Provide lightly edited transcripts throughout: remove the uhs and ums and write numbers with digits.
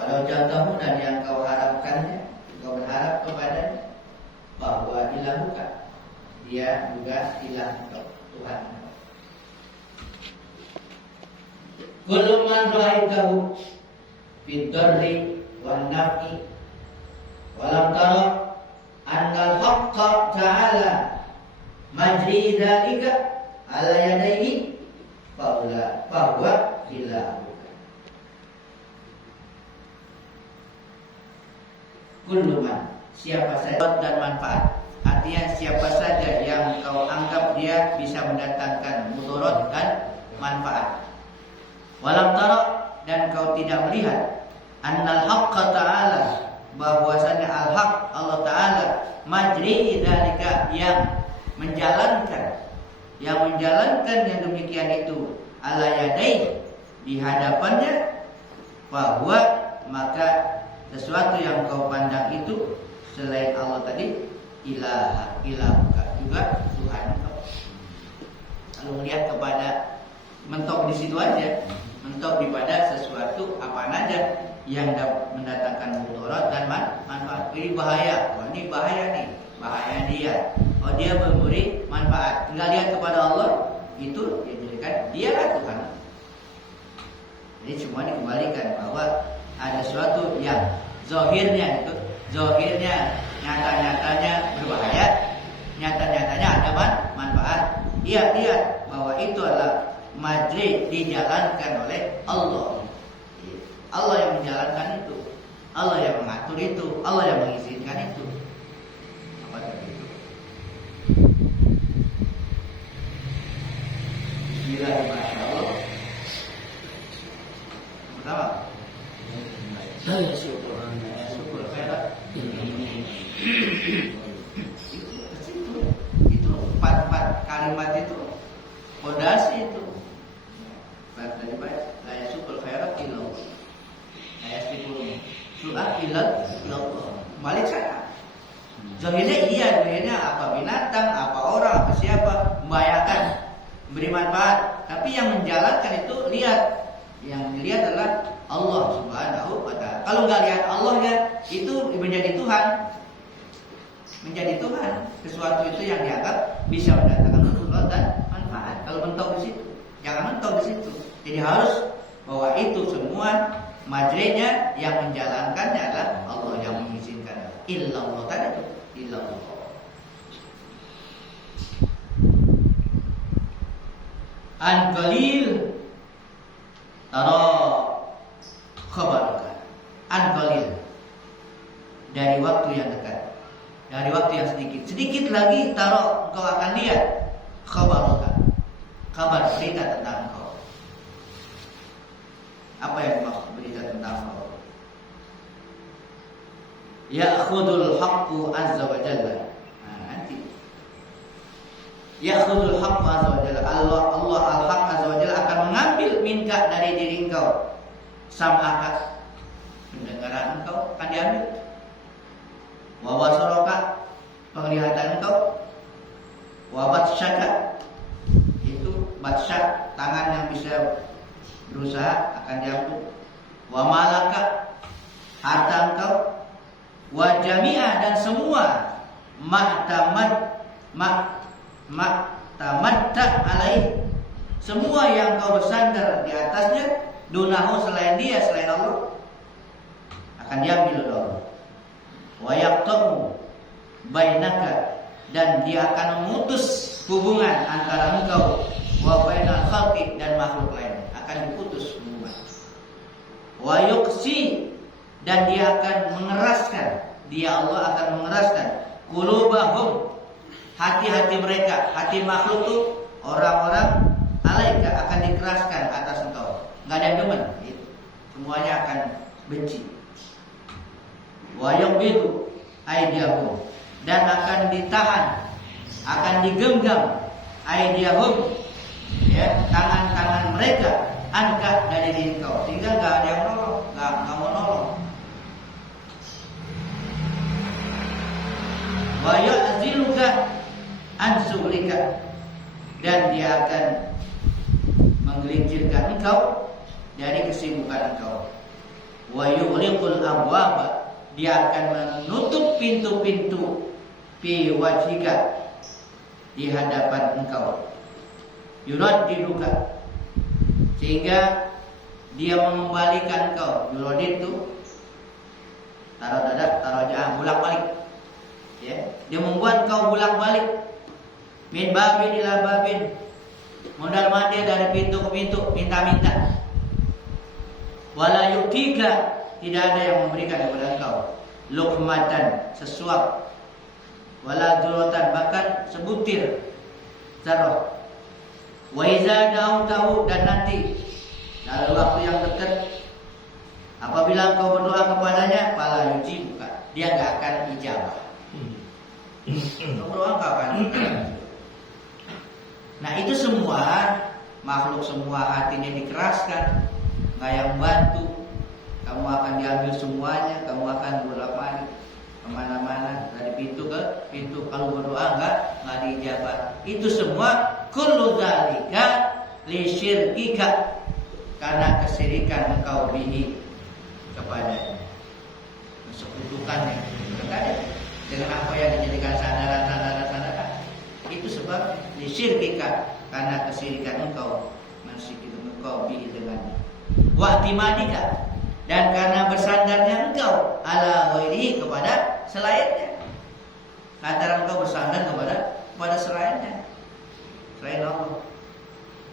Walau jatamu dan yang kau harapkannya, kau berharap kepadanya bahwa dilakukan, dia juga ilah Tuhan. Kullu man ra'aitahu fid darri wan naf'i walam tara anna al-haqqa ta'ala majri dzalika ala yadayhi bahwa ilah. Kullu man, siapa saja dan manfaat. Artinya siapa saja yang kau anggap dia bisa mendatangkan mudarat dan manfaat. Walam tara, dan kau tidak melihat annal haqqa ta'ala, bahwasanya al-haq Allah Ta'ala majri dzalika, yang menjalankan yang demikian itu ala yadai, di hadapannya, bahwa maka sesuatu yang kau pandang itu selain Allah tadi ilah juga Tuhan kau. Kalau melihat kepada mentok di situ aja, mentok pada sesuatu apa saja yang mendatangkan mudarat dan manfaat. Ini bahaya, oh, ini bahaya nih, bahaya dia. Oh, dia memberi manfaat. Tinggal lihat kepada Allah, itu dijadikan dialah Tuhan. Jadi semua dikembalikan bahwa ada sesuatu yang zahirnya nyata-nyatanya berbahaya, nyata-nyatanya ada manfaat. Iya, bahwa itu adalah majri, dijalankan oleh Allah. Allah yang menjalankan itu, Allah yang mengatur itu, Allah yang mengizinkan itu. Apa itu? Bismillahirrahmanirrahim. Pertama, saya syukur khairat. Itu empat kalimat itu fondasi itu. Tadi baik, saya syukur khairat ilallah. Saya syukur su'ah ilallah. Balik sana. Zahirnya apa binatang, apa orang, apa siapa, membahayakan, memberi manfaat. Tapi yang menjalankan itu lihat. Yang dilihat adalah Allah Subhanahu wa ta'ala. Kalau nggak lihat Allahnya, itu menjadi Tuhan. Menjadi Tuhan. Sesuatu itu yang dianggap bisa mendatangkan mudarat dan manfaat. Kalau mentok di situ, jangan mentok di situ. Jadi harus bahwa itu semua majrinya, yang menjalankannya adalah Allah, yang mengizinkan. Illallah tadi itu, illallah. An qalil tara khabaraka, an qalil, dari waktu yang dekat, dari waktu yang sedikit lagi tara, kau akan lihat khabaraka, kabar berita tentang kau. Apa yang dimaksud berita tentang kau? Ya'khudul haqqu azza wa jalla. Nanti ya'khudul haqqu azza wa jalla, Allah al-haq azza wa jalla akan mengambil minka dari diri engkau. Sam'aka, pendengaran engkau akan diambil. Wa basaraka, penglihatan engkau. Wa batsyaka, itu batsya, tangan yang bisa berusaha, akan diambil. Wa malaka, harta engkau. Wa jami'ah, dan semua ma'tamatta alaih, semua yang kau bersandar di atasnya, dunahu, selain dia, selain Allah, akan diambil oleh Allah. Wa yaqtamu bainaka, dan dia akan memutus hubungan antara engkau wa bainal khalqi, dan makhluk lain, akan diputus hubungan. Wa yuqsi, dan dia akan mengeraskan, dia Allah akan mengeraskan qulubahum, hati-hati mereka, hati makhluk itu, orang-orang alaika, akan dikeraskan atas engkau. Enggak ada yang demen, gitu. Semuanya akan benci. Wa yabidu aydiyahum, dan akan ditahan, akan digenggam aydiyahum, ya, tangan-tangan mereka, angkat dari diri kau, sehingga enggak ada yang nolong, enggak mau nolong. Wa ya'ziluka an su'lika, dan dia akan menggelincirkan engkau dari kesibukan engkau. wa yughliqul abwaba, dia akan menutup pintu-pintu fi wajhika, di hadapan engkau, yuraddiduka, sehingga dia mengembalikan engkau. Yuradid itu taruh dada, taruh aja, bolak-balik ya. Dia membuat engkau bolak-balik min babin ila babin, mondar-mandir dari pintu ke pintu, minta-minta. Wala yutika, tidak ada yang memberikan kepada engkau luqmatan, sesuap, wala dzuratan, bahkan sebutir zarah. Wa iza da'utahu, dan nanti dalam waktu yang dekat apabila engkau berdoa kepadanya, fala yujibuka, dia enggak akan ijabah. Berdoa engkau akan. Nah, itu semua makhluk semua hatinya dikeraskan, enggak yang bantu. Kamu akan diambil semuanya, kamu akan bolak-balik kemana-mana dari pintu ke pintu. Kalau berdoa enggak diijabah. Itu semua kullu dzalika li syirkika, karena kesyirikan engkau bihi, kepadanya, sekutukannya dengan apa yang dijadikan sandaran. Itu sebab li syirkika, karena kesyirikan engkau bihi dengannya. Wa timadika, dan karena bersandarnya engkau ala ghairihi, kepada selainnya. Antara engkau bersandar kepada selainnya, selain Allah.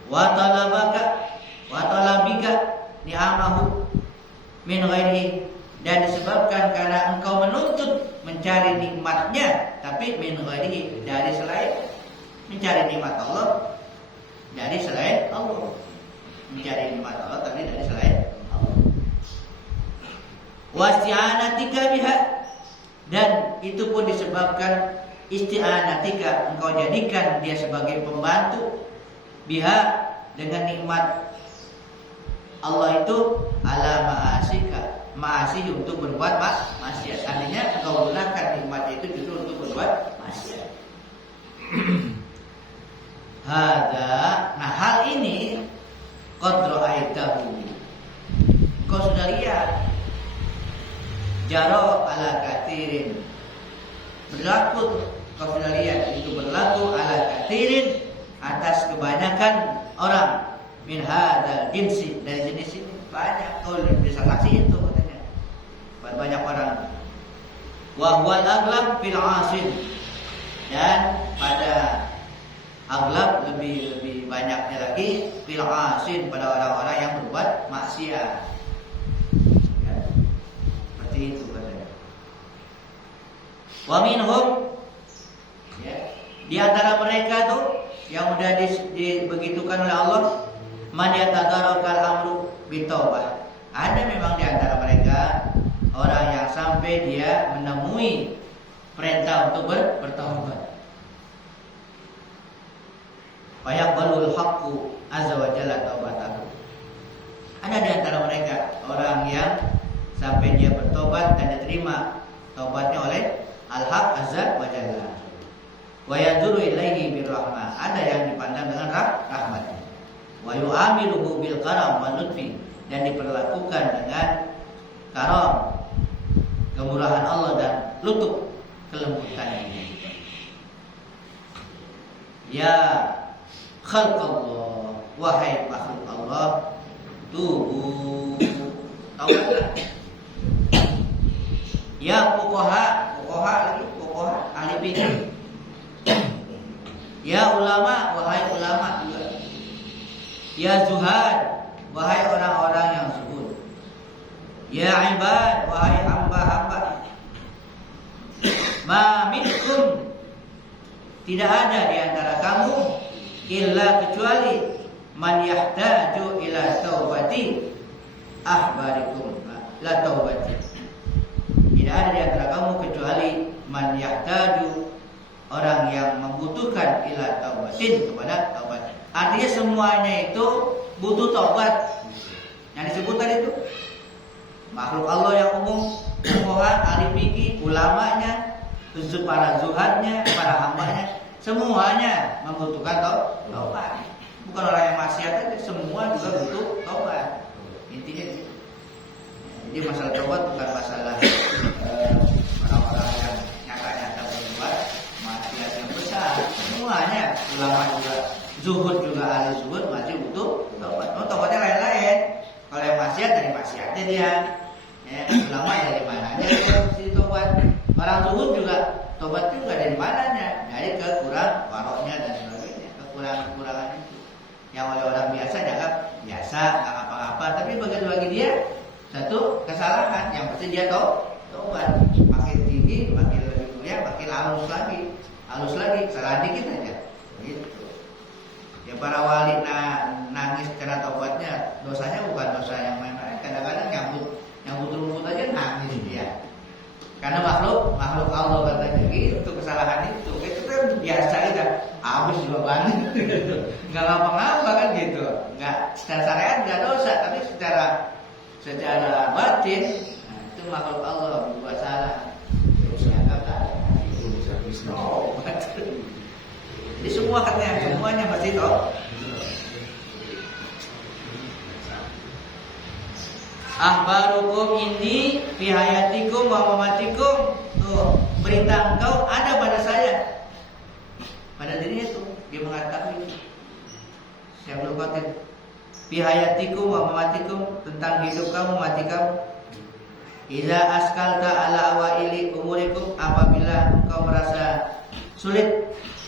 Wa talabika ni'amahu min ghairihi, dan disebabkan karena engkau menuntut mencari nikmatnya, tapi min ghairihi, dari selain. Mencari nikmat Allah dari selain Allah, mencari nikmat Allah tapi dari selain Allah. Wasti'anatika biha, dan itu pun disebabkan isti'anatika, engkau jadikan dia sebagai pembantu, biha, dengan nikmat Allah itu, ala ma'asika, ma'asi, untuk berbuat maksiat. Artinya engkau gunakan nikmat itu justru untuk berbuat maksiat. Nah, hal ini qad ra'aitahu, kau sudah lihat, jaro ala katirin, berlaku, kau sudah lihat itu berlaku ala katirin, atas kebanyakan orang, min hadzal jinsi, dari jenis ini banyak. Kau bisa saksi itu katanya, banyak orang. Wa huwal aghlab fil asin, dan pada aghlab lebih banyaknya lagi fil asin, pada orang-orang yang berbuat maksiat ya, seperti itu katanya. Wa minhum, ya, di antara mereka tuh yang sudah dibegitukan oleh Allah, man yatadarakal amru bitaubah. Ada memang di antara mereka orang yang sampai dia menemui perintah untuk bertaubat. Fa yaqbalul haqqu azza wa jalla taubatahu. Ada di antara mereka orang yang sampai dia bertobat dan diterima taubatnya oleh Al-Haq azza wa jalla. Wa yanzuru ilaihi birrahmah, ada yang dipandang dengan rahmatnya. Wa yu'amiluhu bil karam wa lutfi, dan diperlakukan dengan karam, kemurahan Allah, dan lutuf, kelembutannya. Ya khalqallah, wahai makhluk Allah, tubuh, taubatlah. Ya fuqaha ahli fikih. Ya ulama, wahai ulama juga. Ya zuhad, wahai orang-orang yang zuhud. Ya ibad, wahai hamba-hamba. Ma minkum, tidak ada di antara kamu, illa kecuali man yahtaju ila taubati ahbarikum la taubati. Tidak ada di antara kamu kecuali man yahtaju, orang yang membutuhkan ila taubatin, kepada taubat. Artinya semuanya itu butuh taubat. Yang disebut tadi itu makhluk Allah yang umum, fuqaha, ahli fikih, ulamanya, para zuhadnya, para hambanya, semuanya membutuhkan taubat. Bukan orang yang maksiat aja, semua juga butuh taubat. Intinya di situ. Jadi Jadi masalah tobat bukan masalah orang-orang yang nyata-nyata berbuat maksiat yang besar. Semuanya ulama juga zuhud juga ahli zuhud masih butuh tobat. Oh, tobatnya lain-lain. Kalau yang maksiat dari maksiatnya dia, ya, ulama dari mananya dia mesti tobat. Orang zuhud juga tobat juga dari mananya, dari kekurang waroknya dan sebagainya, kekurangan itu. Yang oleh orang biasa dianggap biasa, nggak apa-apa, tapi bagi dia satu kesalahan yang pasti dia tobat. Makin tinggi, makin lebih mulia, makin halus lagi, kesalahan dikit aja. Gitu. Ya para wali nangis karena tobatnya, dosanya bukan dosa yang main-main. Kadang-kadang nyambut rumput aja nangis dia. Karena makhluk Allah katanya gitu, kesalahan itu kan biasa aja. Habis juga banget, nggak ngapa-ngapa kan gitu. Nggak secara syariat nggak dosa, tapi secara batin, nah, itu makhluk Allah berbuat salah. Jadi semuanya pasti tahu. Akhbarukum ini fi hayatikum wa mamatikum. Tuh, berita engkau ada pada saya. Pada dirinya itu dia mengatakan Syekh Abdul Qadir, fi hayatikum wa mamatikum, tentang hidup kamu, mati kamu. Idza askalta ala awaili umurikum, apabila engkau merasa sulit,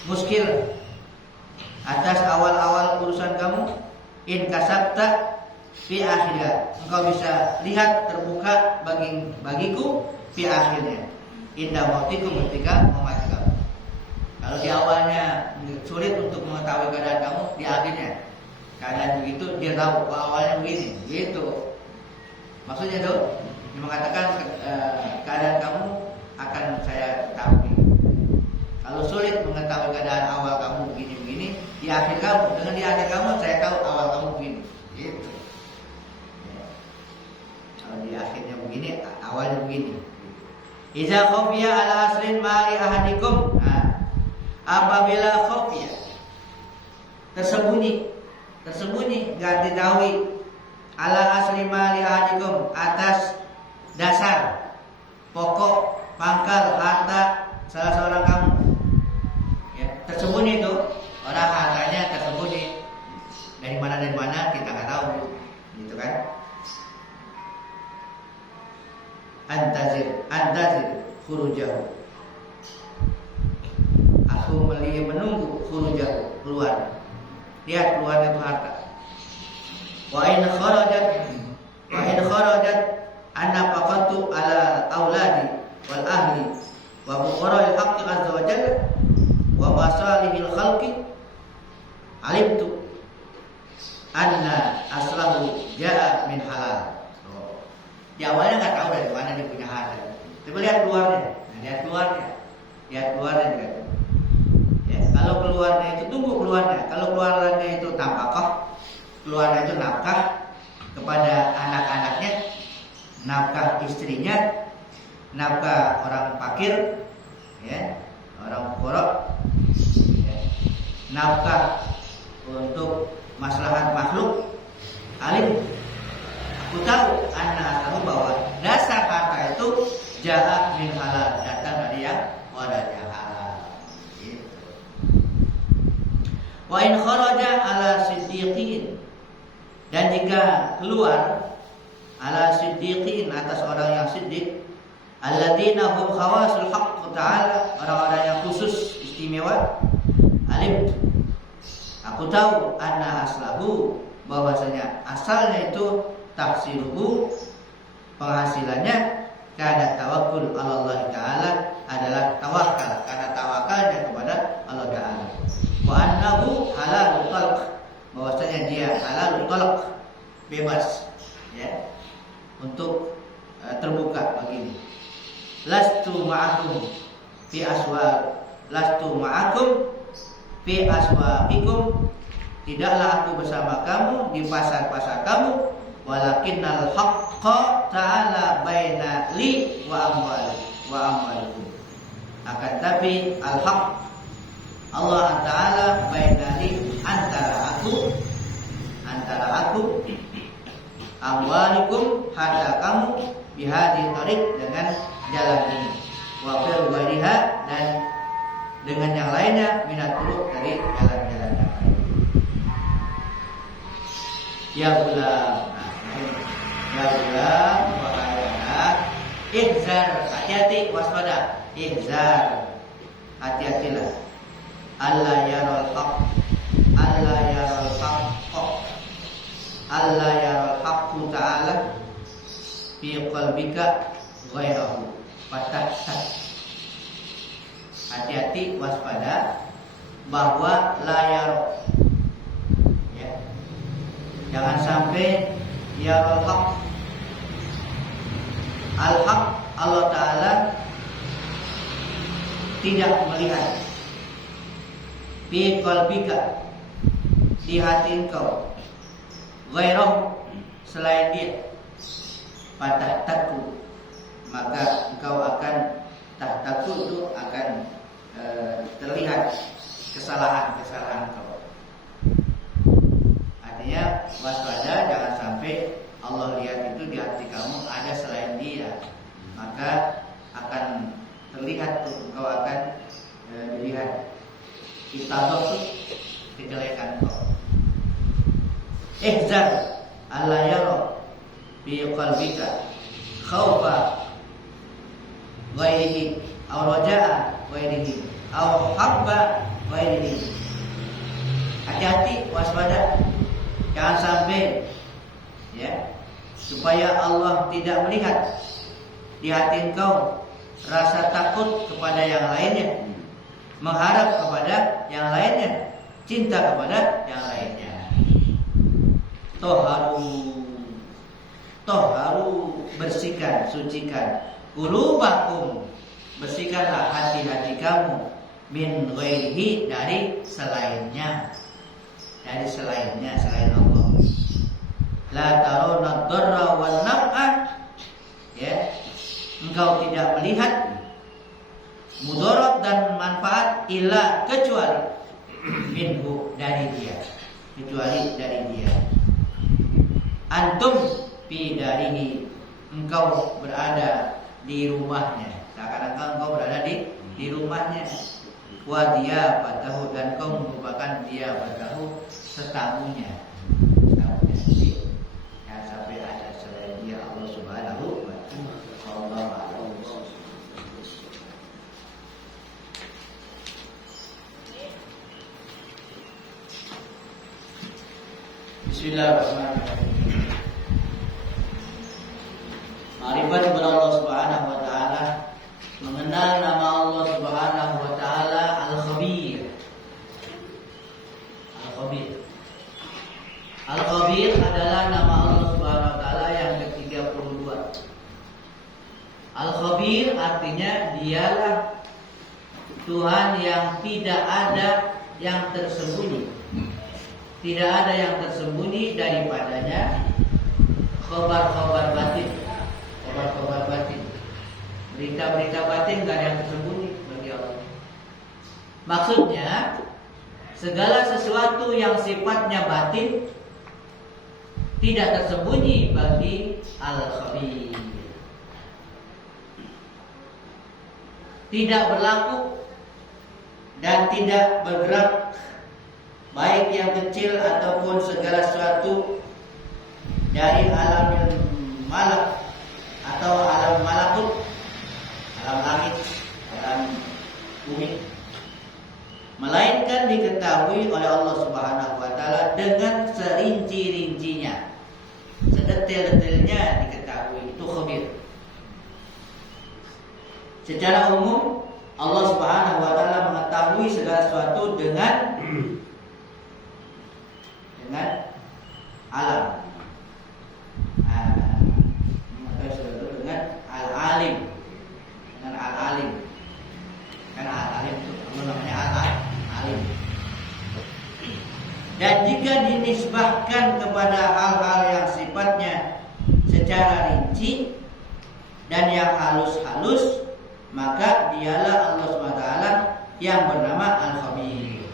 muskil atas awal-awal urusan kamu, in kasabta fi akhirnya, engkau bisa lihat terbuka bagiku fi akhirnya, indah mautikum, ketika mau mati kamu. Kalau di awalnya sulit untuk mengetahui keadaan kamu, di akhirnya keadaan begitu dia tahu bahwa awalnya begini, gitu. Maksudnya tuh dia mengatakan keadaan kamu akan saya ketahui. Kalau sulit mengetahui keadaan awal kamu begini-begini, di akhir kamu, dengan di akhir kamu saya tahu awal kamu begini, gitu. Kalau di akhirnya begini, awalnya begini. Iza khafiya ala aslin mali ahadikum. Nah, apabila khafiya tersembunyi enggak diketahui, ala asli mali ahadikum, atas dasar pokok pangkal harta salah seorang kamu. Ya, tersembunyi itu, orang hartanya tersembunyi. Dari mana kita nggak tahu, gitu kan? Antazir khurujahu. Aku menunggu khurujahu, keluar. Lihat keluarnya itu harta. Wa in kharajat anna faqatu ala auladi wal ahli wa fuqara'il haqqi azza wa jalla wa masalihil khalqi, alimtu anna aslahu ja'a min halal. Di awalnya nggak tahu dari mana dia punya harta. Coba lihat keluarnya. Lihat keluarnya juga. Ya, kalau keluarnya itu tunggu keluarnya. Kalau keluarnya itu nafkah, keluarnya itu nafkah kepada anak-anaknya, nafkah istrinya, nafkah orang fakir, ya, orang fuqara, ya, nafkah untuk maslahat makhluk, alim. Aku tahu tahu bahwa dasar harta itu ja'a min halal, datang dari yang wadahnya halal. Gitu. Wa in kharaja ala siddiqin, dan jika keluar ala siddiqin, atas orang yang siddiq, alladzina hum khawasul haqq ta'ala, orang-orang yang khusus istimewa, alim, aku tahu anna aslahu, bahwasanya asalnya itu taksiruhu, penghasilannya, karena tawakkul Allah Ta'ala, adalah tawakal, karena tawakalnya kepada Allah Ta'ala. Wa annahu halalul talq, bahwasanya dia halalul talq, bebas, ya, untuk terbuka begini. Lastu ma'akum fi aswaqikum, tidaklah aku bersama kamu di pasar-pasar kamu, walakinnal haqqa ta'ala baina li wa amwalikum, akan tapi al-haq Allah Ta'ala baina li, antara aku amwalikum, harta kamu, bihadhi tarik, dengan jalan ini, wa fil wariha, dan dengan yang lainnya, minat turuq, dari jalan-jalan yang lain. Ya gulam, ya gulam, wahai anak, ihzar, hati-hati, waspada, ihzar, hati-hatilah, Allah yarul haq, Allah yarul haq, Allah yarul haqqu ta'ala fi qalbika ghairahu fatahsah. Hati-hati, waspada, bahwa la yarul, ya, jangan sampai yarul haq, al-haq, Allah Ta'ala tidak melihat, fi qalbika, di hati engkau, ghairahu, selain dia, fatahtaku, maka engkau akan, tahtaku itu akan terlihat kesalahan-kesalahan engkau. Artinya waspada, jangan sampai Allah lihat itu di hati kamu ada selain dia, maka akan terlihat tuh, engkau akan dilihat itadoh tuh kejelekan engkau. Ihzar alla yara bi qalbika khaufa ghairihi aw raja'a ghairihi aw habba ghairihi. Hati-hati, waspada, jangan sampai, ya, supaya Allah tidak melihat di hati engkau rasa takut kepada yang lainnya, mengharap kepada yang lainnya, cinta kepada yang lainnya. Toharu, bersihkan, sucikan, qulubakum, bersihkanlah hati-hati kamu, min ghairihi, dari selainnya, selain Allah. La tarawna dharra wan naf'a, ya, engkau tidak melihat mudarat dan manfaat illa, kecuali minhu, dari dia, kecuali dari dia. Antum fi darihi, engkau berada di rumahnya, seakan-akan engkau berada di rumahnya. Wa dia fatahu, dan kau merupakan dia fatahu, tetamunya. Jadi jangan sampai ada selain dia, Allah Subhanahu wa ta'ala. Bismillahirrahmanirrahim. Ma'rifat kepada Allah Subhanahu wa ta'ala, mengenal nama Allah Subhanahu wa ta'ala Al-Khabir. Al-Khabir. Al-Khabir adalah nama Allah Subhanahu wa ta'ala yang ke-32. Al-Khabir artinya dialah Tuhan yang tidak ada yang tersembunyi. Tidak ada yang tersembunyi daripadanya khabar-khabar batin. Khabar-khabar batin, berita-berita batin, gak ada yang tersembunyi bagi Allah. Maksudnya, segala sesuatu yang sifatnya batin tidak tersembunyi bagi Al-Khabir. Tidak berlaku dan tidak bergerak, baik yang kecil ataupun segala sesuatu dari alam malak atau alam malakut, alam langit, alam bumi, melainkan diketahui oleh Allah Subhanahu wa ta'ala dengan serinci-rincinya, sedetail-detailnya diketahui. Itu khabir. Secara umum Allah Subhanahu wa ta'ala mengetahui segala sesuatu dengan alam, dengan al-alim, dengan al-alim. Karena al-alim itu namanya al-alim. Dan jika dinisbahkan kepada hal-hal yang sifatnya secara rinci dan yang halus-halus, maka dialah Allah SWT yang bernama Al-Khabir.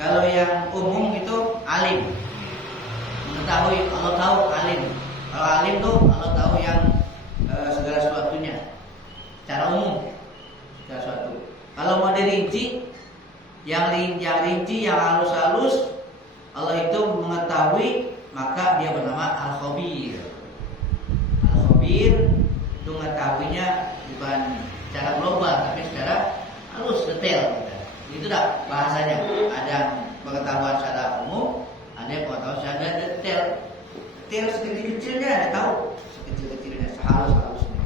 Kalau yang umum itu alim, mengetahui, Allah tahu, alim. Kalau alim tuh Allah tahu yang segala sesuatunya, secara umum segala sesuatu. Kalau mau dirinci, yang rinci, yang halus-halus, Allah itu mengetahui, maka dia bernama Al-Khabir. Al-Khabir itu mengetahuinya bukan secara global, tapi secara halus, detail. Itu dah bahasanya. Ada pengetahuan secara umum, ada yang pengetahuan secara detail. Detail sekecil-kecilnya ada tahu, sekecil-kecilnya, sehalus-halusnya.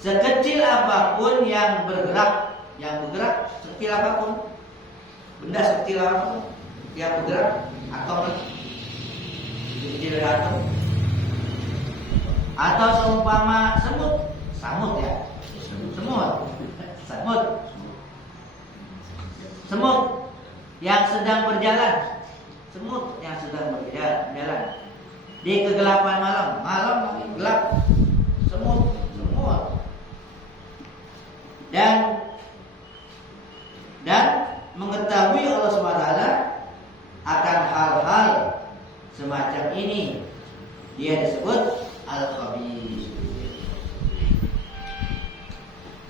Sekecil apapun yang bergerak, sekecil apapun, benda sekecil apapun yang bergerak, atau kecil atau seumpama semut ya, semut yang sedang berjalan, di kegelapan malam gelap, semut dan mengetahui Allah SWT akan hal-hal semacam ini, dia disebut Al-Khabir.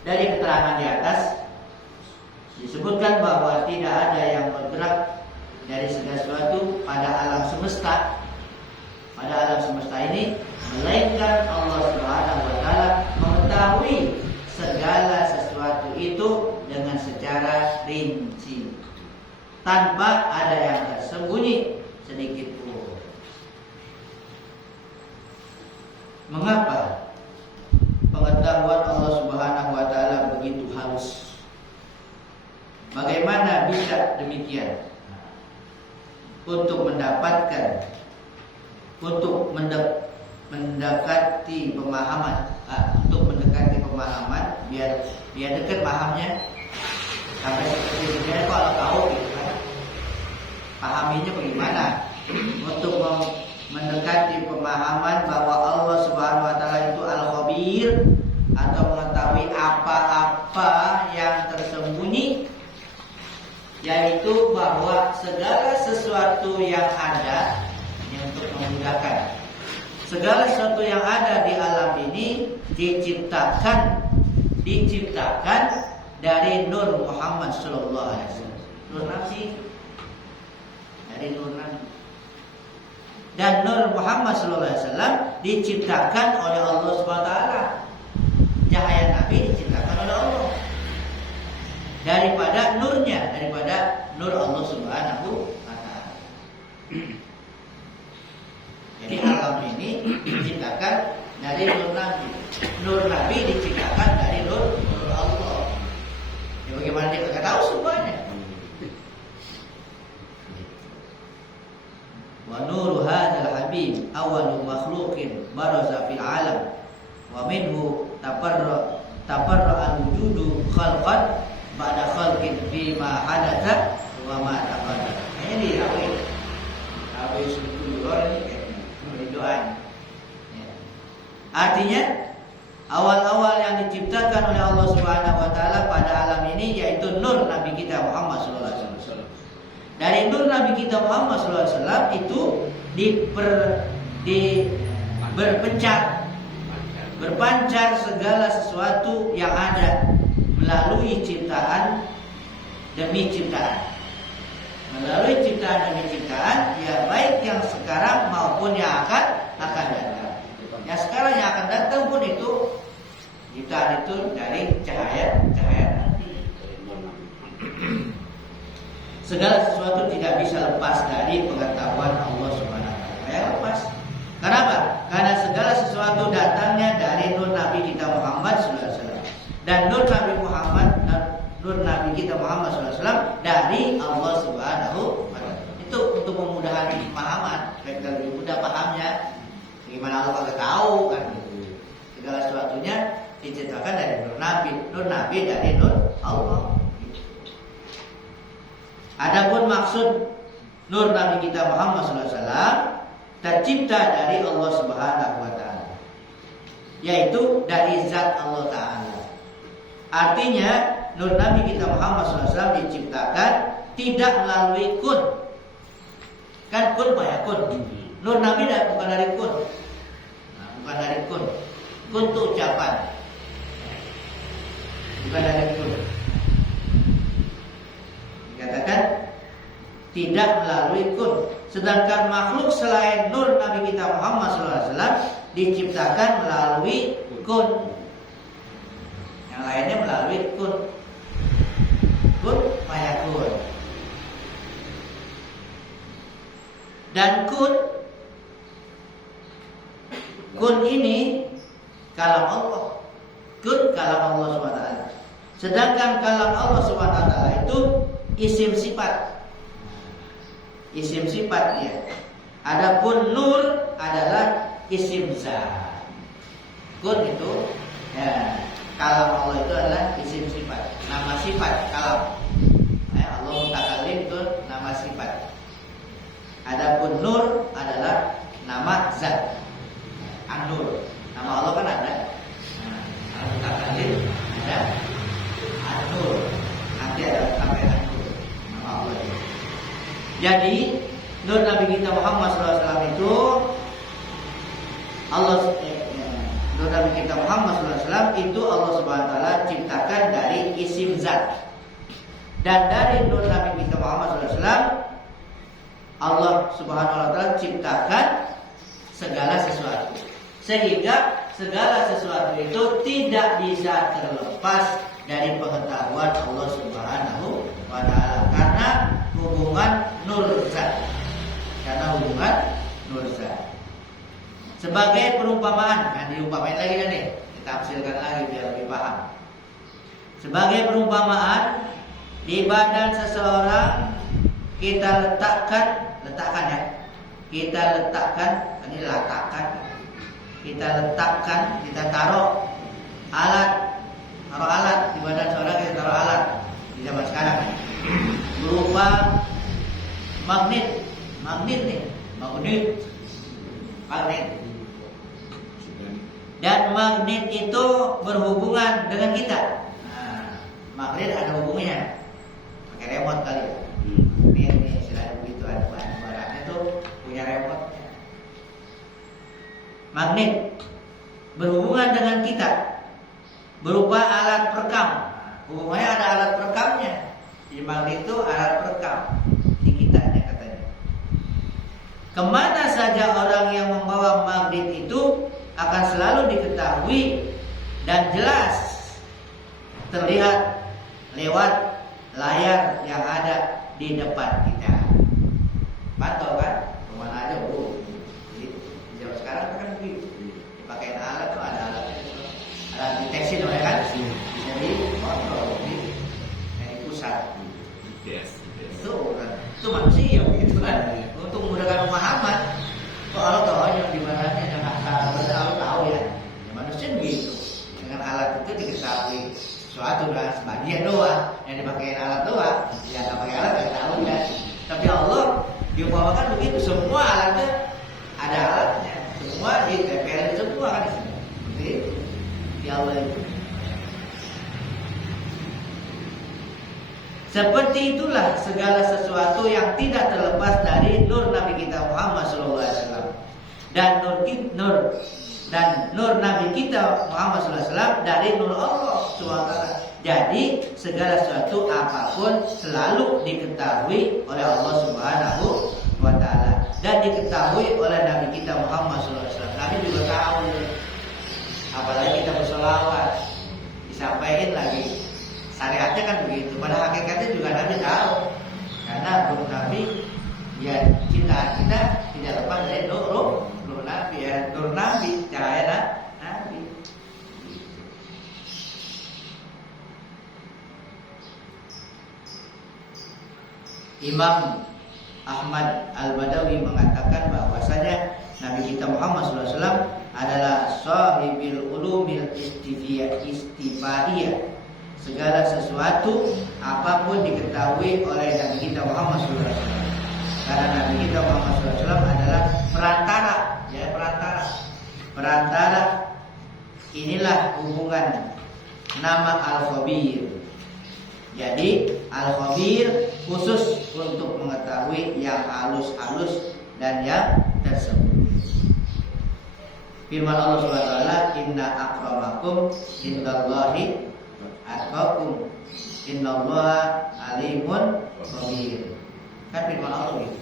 Dari keterangan di atas disebutkan bahwa tidak ada yang bergerak dari segala sesuatu pada alam semesta. Pada alam semesta ini, melainkan Allah Subhanahu wa taala mengetahui segala sesuatu itu dengan secara rinci, tanpa ada yang tersembunyi sedikit pun. Mengapa pengetahuan Allah Subhanahu wa taala begitu halus? Bagaimana bisa demikian? Untuk mendapatkan, mendekati pemahaman, biar dekat pahamnya. Sampai seperti ini kalau tahu gitu kan, pahaminya bagaimana? Untuk mendekati pemahaman bahwa Allah Subhanahu wa taala itu Al-Khabir, atau mengetahui apa-apa yang tersembunyi, yaitu bahwa segala sesuatu yang ada, ini untuk memudahkan, segala sesuatu yang ada di alam ini diciptakan dari Nur Muhammad sallallahu alaihi wasallam. Nur Nabi, dari Nur Nabi. Dan Nur Muhammad sallallahu alaihi wasallam diciptakan oleh Allah Subhanahu wa taala. Cahaya Nabi diciptakan oleh Allah. Daripada nurnya, daripada nur Allah Subhanahu wa taala. Jadi alam ini diciptakan dari Nur Nabi. Nur Nabi diciptakan dari Nur Allah. Ya bagaimana dia enggak tahu semuanya? Wa nuru hadzal habib awwalu makhluqin baraza fil alam wa minhu taparra al-wujudu khalqan ba'da khalqin bima hadatha wa ma taqaddama. Ini Abi Sultan ini doanya. Artinya awal-awal yang diciptakan oleh Allah Subhanahu wa taala pada alam ini yaitu nur Nabi kita Muhammad sallallahu alaihi wasallam. Dari nur Nabi kita Muhammad sallallahu alaihi wasallam itu berpancar segala sesuatu yang ada melalui ciptaan demi ciptaan. Melalui ciptaan demi ciptaan, ya baik yang sekarang maupun yang akan datang. Yang sekarang yang akan datang pun itu ciptaan itu dari cahaya nanti. Segala sesuatu tidak bisa lepas dari pengetahuan Allah Subhanahu wa taala. Lepas. Kenapa? Karena segala sesuatu datangnya dari nur Nabi kita Muhammad sallallahu alaihi wasallam. Dan nur Nabi kita Muhammad sallallahu alaihi wasallam dari Allah Subhanahu wa taala. Itu untuk memudahkan pemahaman, supaya lebih mudah pahamnya. Gimana Allah kagak tahu kan? Segala sesuatunya diciptakan dari nur Nabi dari nur Allah. Adapun maksud nur Nabi kita Muhammad sallallahu alaihi wasallam tercipta dari Allah Subhanahu wa taala, yaitu dari zat Allah taala. Artinya nur Nabi kita Muhammad sallallahu alaihi wasallam diciptakan tidak melalui kun. Kan kun bayakun. Nur Nabi bukan dari kun. bukan dari kun. Kun itu ucapan, bukan dari kun. Dikatakan tidak melalui kun. Sedangkan makhluk selain nur Nabi kita Muhammad SAW diciptakan melalui kun. Yang lainnya melalui kun. Kun mayakun. Dan kun ini kalam Allah. Kun kalam Allah SWT. Sedangkan kalam Allah SWT itu isim sifat. Isim sifat ya. Adapun nur adalah isim zat. Kun itu ya, kalam Allah itu adalah isim sifat, nama sifat kalam. Allah mutakallim itu nama sifat. Adapun nur adalah nama zat. An-Nur. Nama Allah kan ada. Al-Mutakallim ada An-Nur. Nanti ada sampai An-Nur. Nama Allah itu. Jadi nur Nabi kita Muhammad SAW itu nur Nabi kita Muhammad SAW itu Allah Subhanahu Wa Taala ciptakan dari isim zat. Dan dari nur Nabi kita Muhammad SAW Allah Subhanahu Wa Taala ciptakan segala sesuatu. Sehingga segala sesuatu itu tidak bisa terlepas dari pengetahuan Allah Subhanahu Wa Taala karena hubungan nur zat. Karena hubungan nur zat. Sebagai perumpamaan, nah diumpamain lagi kan nih, ditafsirkan lagi biar lebih paham. Sebagai perumpamaan, di badan seseorang kita letakkan ya. Kita letakkan, ini letakkan. Kita taruh alat di badan seorang, kita taruh alat di zaman sekarang berupa magnet. Dan magnet itu berhubungan dengan kita. Nah, magnet ada hubungannya. Pakai remote kali ya. Ini istilahnya begitu, ada bahan-bahannya tuh punya remote. Magnet berhubungan dengan kita berupa alat perekam. Hubungannya ada alat perekamnya. Di magnet itu alat perekam di kitanya katanya. Kemana saja orang yang membawa magnet itu akan selalu diketahui dan jelas terlihat lewat layar yang ada di depan kita. Pantau kan? Kemana aja bu? Di zaman sekarang kan begitu. Dipakai alat tuh, ada alat deteksi namanya kan? Jadi kontrol di pusat. Itu manusia begitu kan? Untuk memudahkan pemahaman. Kalau tahu aja di mana yang Allah tahu ya. Manusia begitu. Dengan alat itu diketahui sesuatu kan, sebagian doang yang dipakai alat doang. Ya nggak pakai alat nggak tahu ya. Tapi Allah diumpamakan begitu, semua alatnya ada alatnya, semua ditempel semua kan di sini. Seperti itu di Allah itu. Seperti itulah segala sesuatu yang tidak terlepas dari nur Nabi kita Muhammad SAW dan nur Nabi kita Muhammad SAW dari nur Allah SWT. Jadi segala sesuatu apapun selalu diketahui oleh Allah Subhanahu Wa Taala dan diketahui oleh Nabi kita Muhammad SAW. Nabi juga tahu, apalagi kita bersolawat disampaikan lagi. Syariatnya kan begitu. Pada hakikatnya juga Nabi tahu. Karena nur Nabi ya kita tidak lepas dari nur Nabi ya. Nur Nabi, cahaya Nabi. Imam Ahmad Al-Badawi mengatakan bahwasanya Nabi kita Muhammad SAW adalah sahibil ulumil istifadiyah. Segala sesuatu apapun diketahui oleh Nabi kita Muhammad SAW. Karena Nabi kita Muhammad SAW adalah perantara, ya perantara. Inilah hubungan nama Al-Khabir. Jadi Al-Khabir khusus untuk mengetahui yang halus-halus dan yang tersembunyi. Firman Allah Subhanahu wa taala, "Inna akramakum indallahi atqakum. Innallaha alimun khabir." Kan firman Allah gitu.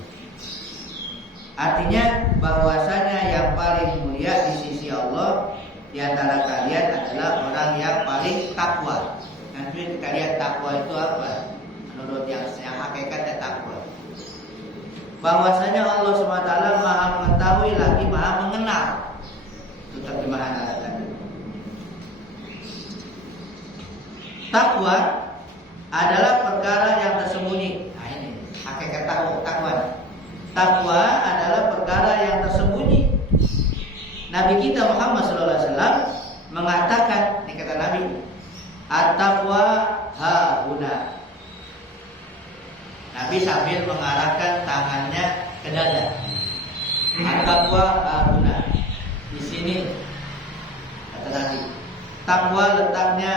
Artinya bahwasanya yang paling mulia di sisi Allah di antara kalian adalah orang yang paling takwa. Nanti kita lihat takwa itu apa? Menurut yang hakikatnya takwa. Bahwasanya Allah SWT Maha mengetahui lagi Maha mengenal. Itu terjemahan alasannya. Takwa adalah perkara yang tersembunyi. Nah ini hakikat takwa. Takwa adalah perkara yang tersembunyi. Nabi kita Muhammad SAW mengatakan, ini kata Nabi, at-taqwa hahuna. Nabi sambil mengarahkan tangannya ke dada. At-taqwa hahuna. Di sini kata Nabi, takwa letaknya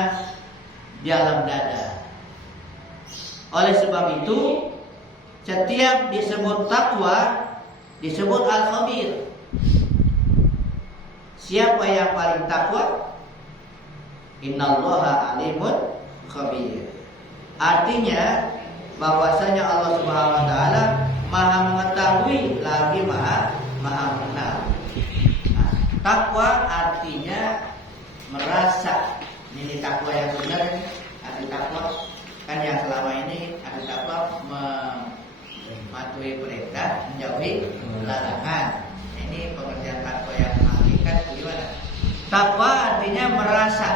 di dalam dada. Oleh sebab itu, setiap disebut takwa disebut al-khabir. Siapa yang paling takwa? Innallaha alimun khabir. Artinya bahwasanya Allah Subhanahu wa taala Maha mengetahui lagi Maha mengenal. Nah, takwa artinya merasa. Ini takwa yang benar. Arti takwa kan yang selama ini arti takwa mematuhi perintah, menjauhi larangan. Ini pengertian takwa yang hakikat bagaimana? Takwa artinya merasa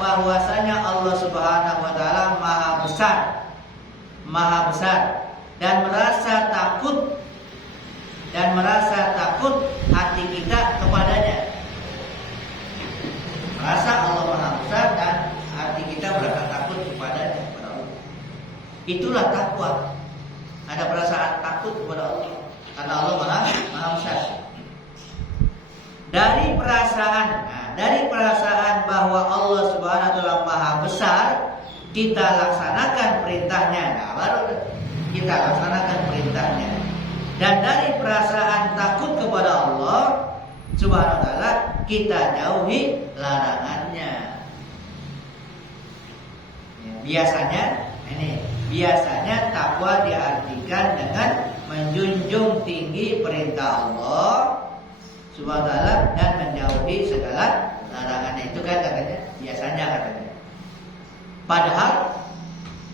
bahwasanya Allah Subhanahu wa taala maha besar dan merasa takut hati kita kepadanya. Merasa Allah maha besar dan hati kita merasa takut kepadanya, kepada Allah. Itulah takwa. Ada perasaan takut kepada Allah karena Allah maha besar. Dari perasaan bahwa Allah Subhanahu wa taala maha besar, kita laksanakan perintahnya. Nah, baru kita laksanakan perintahnya. Dan dari perasaan takut kepada Allah Subhanahu wa taala, kita jauhi larangannya. Biasanya takwa diartikan dengan menjunjung tinggi perintah Allah Subhanahu wa taala dan menjauhi segala larangannya. Itu kan katanya, biasanya katanya.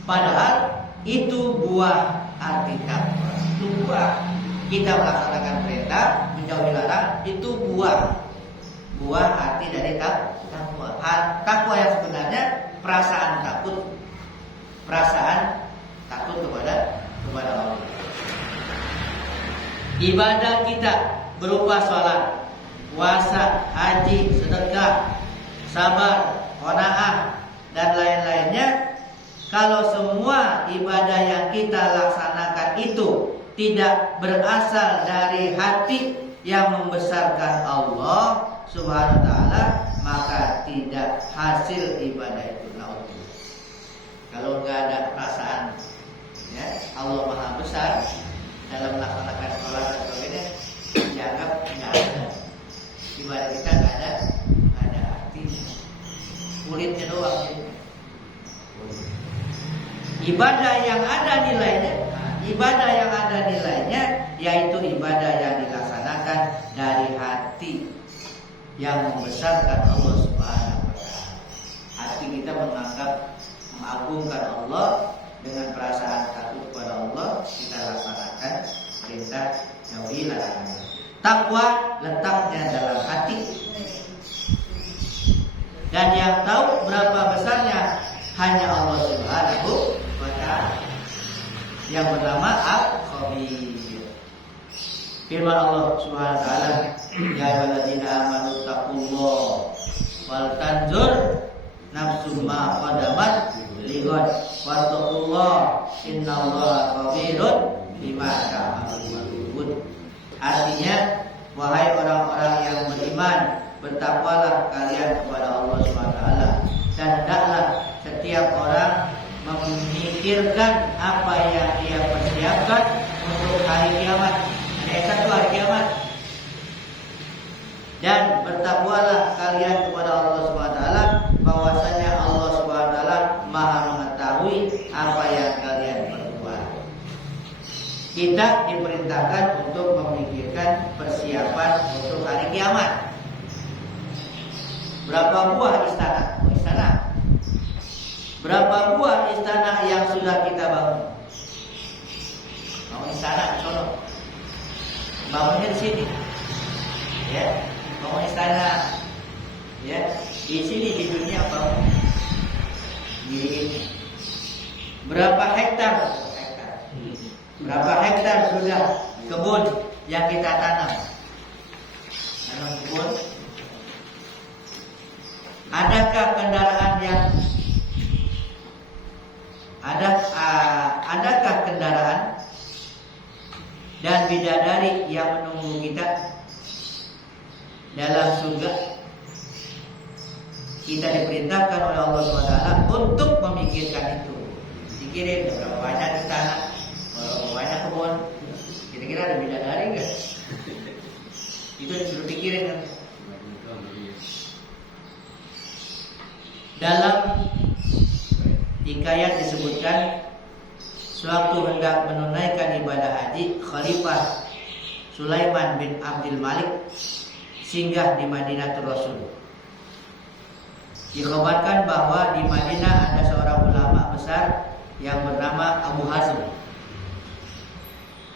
Padahal itu buah arti takwa. Itu buah. Kita melaksanakan perintah, menjauhi larangan, itu buah arti dari takwa. Takwa yang sebenarnya perasaan takut kepada Allah. Ibadah kita berupa sholat, puasa, haji, sedekah, sabar, qanaah, dan lain-lainnya. Kalau semua ibadah yang kita laksanakan itu tidak berasal dari hati yang membesarkan Allah Subhanahu wa taala, maka tidak hasil ibadah itu. Kalau nggak ada perasaan Allah maha besar dalam melaksanakan sholat dan sebagainya, dianggap nggak ada. Ibadah kita nggak ada artinya. Kulitnya doang. Ibadah yang ada nilainya, yaitu ibadah yang dilaksanakan dari hati yang membesarkan Allah Subhanahu wa taala. Hati kita mengagungkan Allah dengan perasaan takut kepada Allah, kita laksanakan perintah, jauhi larangan. Takwa letaknya dalam hati. Dan yang tahu berapa besarnya hanya Allah Subhanahu wa taala yang bernama Al-Khabir. Firman Allah Subhanahu wa taala, "Ya ayyuhalladzina amanu taqullaha wal tanzur nafsum ma qaddamat lighad wattaqullaha innallaha khabirun bima ta'malun." Artinya, wahai orang-orang yang beriman, bertakwalah kalian kepada Allah Subhanahu wa taala, dan hendaklah setiap orang memikirkan apa yang dia persiapkan untuk hari kiamat. Ayat 1 hari kiamat. Dan bertakwalah kalian kepada Allah SWT, bahwasanya Allah SWT Maha mengetahui apa yang kalian perbuat. Kita diperintahkan untuk memikirkan persiapan untuk hari kiamat. Berapa buah istana? Berapa buah istana yang sudah kita bangun? Bangun istana di sono, bangunnya di sini, ya. Bangun istana, ya. Di sini di dunia bangun. Di ini. Berapa hektar? Berapa hektar sudah kebun yang kita tanam? Tanam kebun. Adakah kendaraan yang adakah kendaraan dan bidadari yang menunggu kita dalam surga? Kita diperintahkan oleh Allah SWT untuk memikirkan itu. Pikirin berapa banyak istana, berapa banyak kebun. Kira-kira ada bidadari enggak? Itu disuruh pikirin kan. Dalam hikayat disebutkan, sewaktu hendak menunaikan ibadah haji, Khalifah Sulaiman bin Abdul Malik singgah di Madinatul Rasul. Dikabarkan bahwa di Madinah ada seorang ulama besar yang bernama Abu Hazm.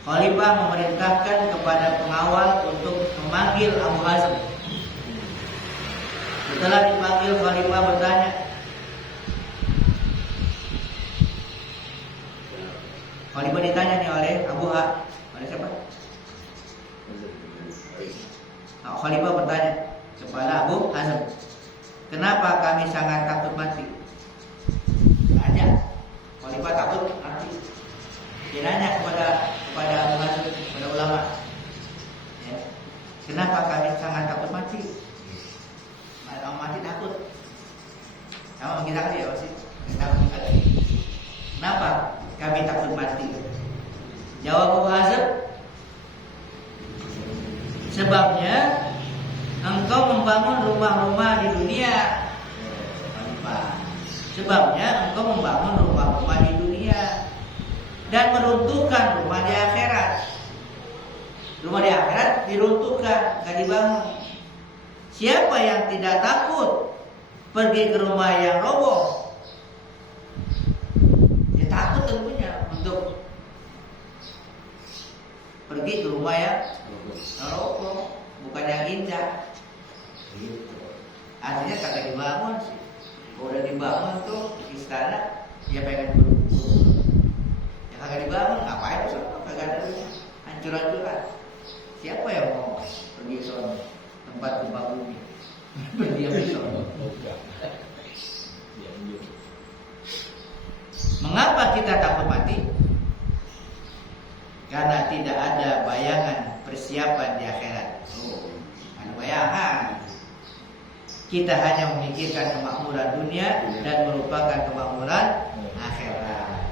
Khalifah memerintahkan kepada pengawal untuk memanggil Abu Hazm. Setelah dipanggil, Khalifah bertanya, Khalifah ditanya nih oleh Abu Ha, oleh siapa? Khalifah bertanya kepada Abu Hazm, kenapa kami sangat takut mati? Tanya, Khalifah takut mati. Dia nanya kepada Abu Hazm, kepada ulama, ya, kenapa kami sangat takut mati? Orang mati takut. Sama kita kan ya masih takut mati. Kenapa kami takut mati? Jawab Abu Hazm, sebabnya engkau membangun rumah-rumah di dunia. Sebabnya engkau membangun rumah-rumah di dunia dan meruntuhkan rumah di akhirat. Rumah di akhirat diruntuhkan, gak dibangun. Siapa yang tidak takut pergi ke rumah yang roboh? Dia takut tentunya untuk pergi ke rumah yang roboh, bukan yang indah. Artinya kagak dibangun sih. Kalau udah dibangun tuh istana, dia pengen buru-buru. Yang kagak dibangun, ngapain sono? Kagak ada hancur-hancuran. Siapa yang mau pergi sono? Tempat gempa bumi berdiam di sono. Mengapa kita takut mati? Karena tidak ada bayangan persiapan di akhirat. Ada bayangan. Kita hanya memikirkan kemakmuran dunia dan melupakan kemakmuran akhirat.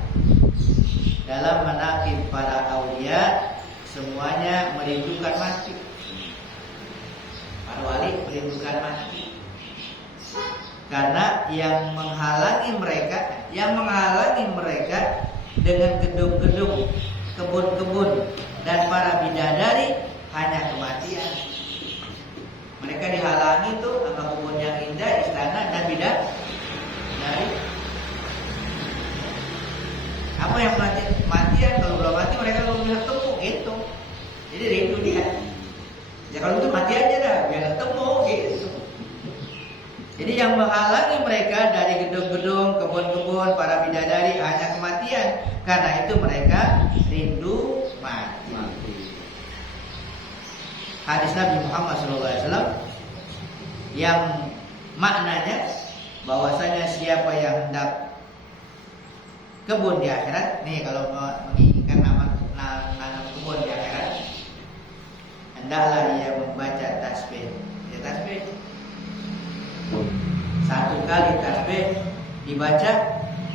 Dalam manaqib para aulia, semuanya merindukan mati. Para wali merindukan mati. Karena yang menghalangi mereka dengan gedung-gedung, kebun-kebun dan para bidadari hanya kematian. Mereka dihalangi tuh sama kebun yang indah, istana dan bidadari. Apa yang matian? Kalau belum mati mereka belum bisa ketemu gitu. Jadi rindu dia. Ya kalau itu mati aja dah, biar ketemu gitu. Jadi yang menghalangi mereka dari gedung-gedung, kebun-kebun, para bidadari hanya kematian. Karena itu mereka rindu mati. Hadis Nabi Muhammad SAW yang maknanya bahwasanya siapa yang hendak kebun di akhirat, nih kalau menginginkan nanam kebun di akhirat, hendaklah ia membaca tasbih. Ya tasbih. Satu kali tasbih dibaca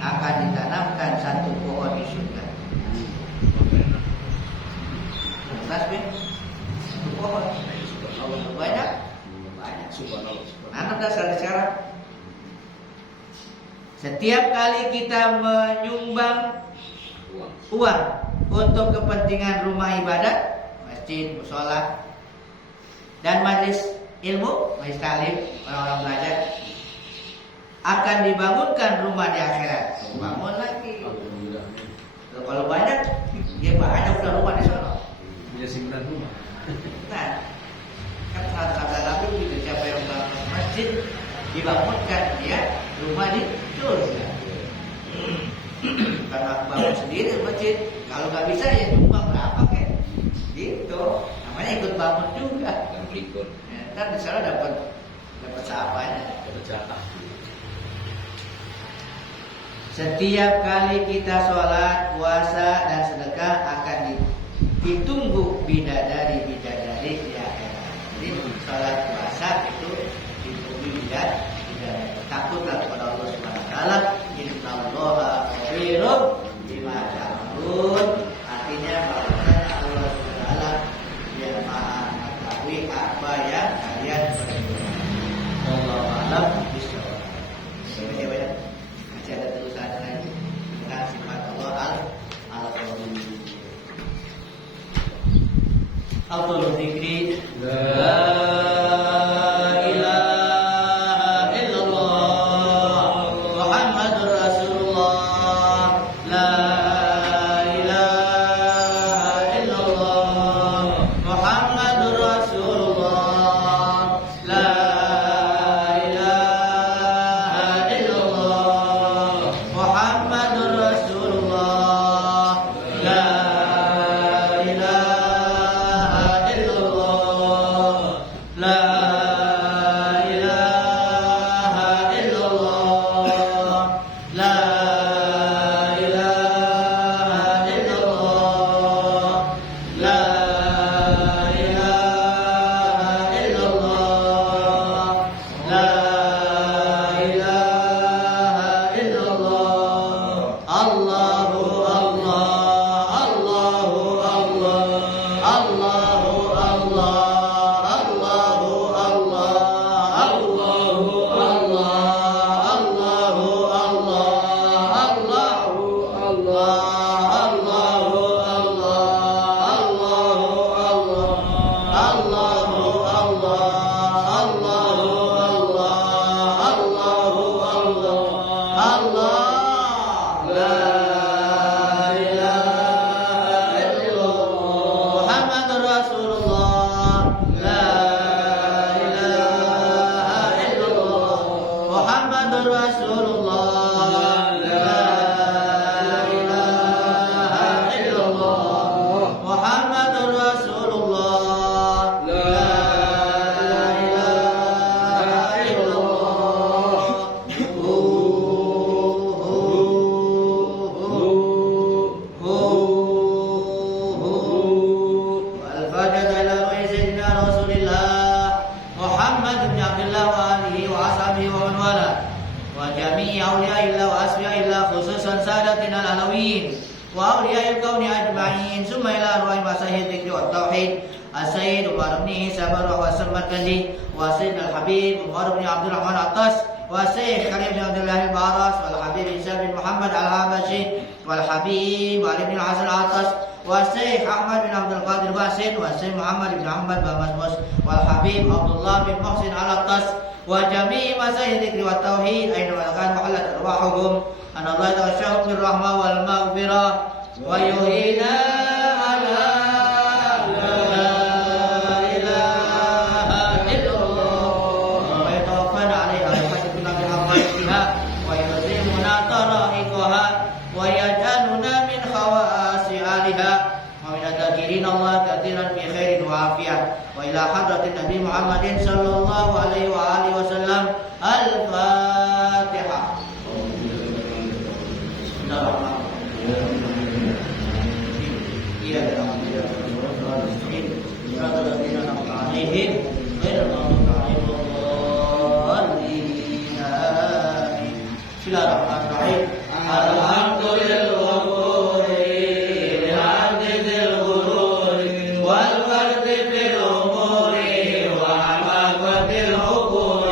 akan ditanamkan satu pohon di surga. Tasbih satu pohon. Kalau banyak ada sekarang. Setiap kali kita menyumbang uang untuk kepentingan rumah ibadat, masjid, mushola, dan majelis ilmu, majelis taklim, orang-orang belajar, akan dibangunkan rumah di akhirat. Bangun lagi. Kalau banyak, ya banyak udah rumah di sana. Punya simpan rumah. Nah, kan sabda Nabi gitu, siapa yang bangun masjid dibangunkan dia rumah di surga. Karena bangun sendiri masjid, kalau nggak bisa ya nyumbang berapa kayak gitu. Namanya ikut bangun juga. Dan berikut. Ya, ntar di sana dapat sapanya. Dapat jatah. Setiap kali kita sholat, puasa, dan sedekah akan ditunggu bidadari-bidadari di akhirat. Jadi sholat puasa itu ditunggu bidadari. Takutlah kepada Allah Subhanahu Wa Taala. Innallaha khabirun bima ta'malun. Artinya bahwasanya Allah Subhanahu Wa Taala Dia Maha mengetahui apa yang kalian perbuat. Wallahu a'lam bishawab. Banyak. Masih ada tulisan lagi tentang sifat Allah al-Qadir. Autul dzikri والورد في الأمور وحماقة العقول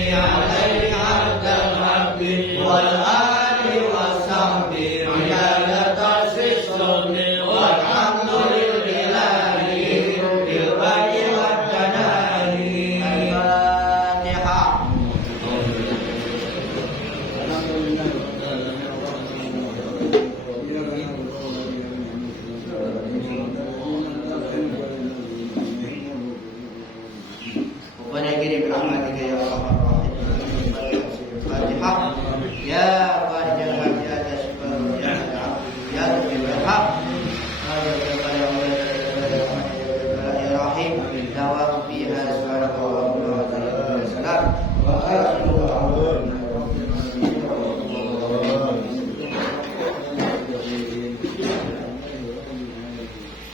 عليه عبد الرب والأرض